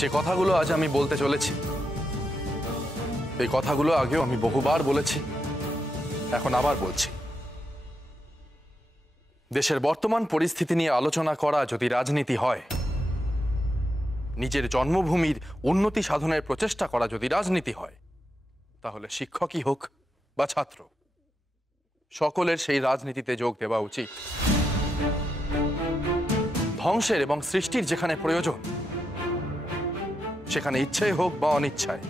যে কথাগুলো আজ আমি বলতে চলেছি, এই কথাগুলো আগেও আমি বহুবার বলেছি, এখন আবার বলছি। দেশের বর্তমান পরিস্থিতি নিয়ে আলোচনা করা যদি রাজনীতি হয়, নিজের জন্মভূমির উন্নতি সাধনের প্রচেষ্টা করা যদি রাজনীতি হয়, তাহলে শিক্ষকই হোক বা ছাত্র, সকলের সেই রাজনীতিতে যোগ দেওয়া উচিত। ধ্বংসের এবং সৃষ্টির যেখানে প্রয়োজন, সেখানে ইচ্ছায় হোক বা অনিচ্ছায়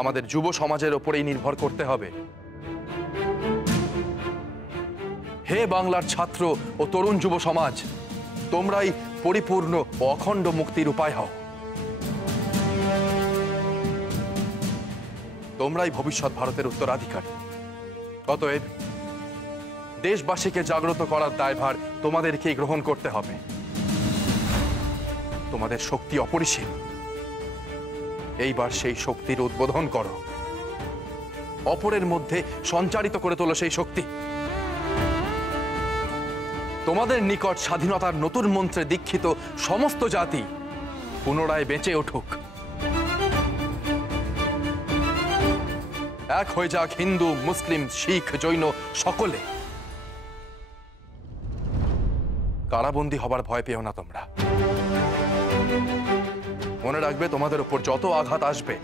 আমাদের যুব সমাজের ওপরেই নির্ভর করতে হবে। হে বাংলার ছাত্র ও তরুণ যুব সমাজ, তোমরাই পরিপূর্ণ ও অখণ্ড মুক্তির উপায় হও। তোমরাই ভবিষ্যৎ ভারতের উত্তরাধিকারী। অতএব দেশবাসীকে জাগ্রত করার দায়ভার তোমাদেরকেই গ্রহণ করতে হবে। তোমাদের শক্তি অপরিসীম, এইবার সেই শক্তির উদ্বোধন করো, অপরের মধ্যে সঞ্চারিত করে তোলো সেই শক্তি। তোমাদের নিকট স্বাধীনতার নতুন মন্ত্রে দীক্ষিত সমস্ত জাতি পুনরায় বেঁচে উঠুক। এক হয়ে যাক হিন্দু, মুসলিম, শিখ, জৈন সকলে। কারাবন্দী হবার ভয় পেও না তোমরা। মনে রাখবে, তোমাদের উপর যত আঘাত আসবে,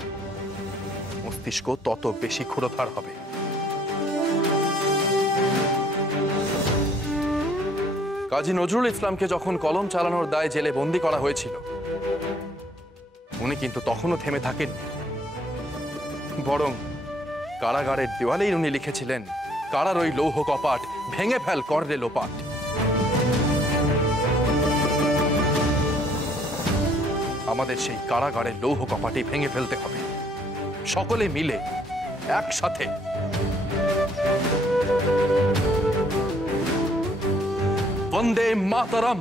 মস্তিষ্ক তত বেশি ক্ষুরধার হবে। কাজী নজরুল ইসলামকে যখন কলম চালানোর দায়ে জেলে বন্দী করা হয়েছিল, উনি কিন্তু তখনও থেমে থাকেননি। বরং কারাগারের দেওয়ালেই উনি লিখেছিলেন, কারার ওই লৌহ কপাট ভেঙে ফেল করলে লোপাট। আমাদের সেই কারাগারের লৌহ কপাটি ভেঙে ফেলতে হবে, সকলে মিলে একসাথে। বন্দে মাতরম।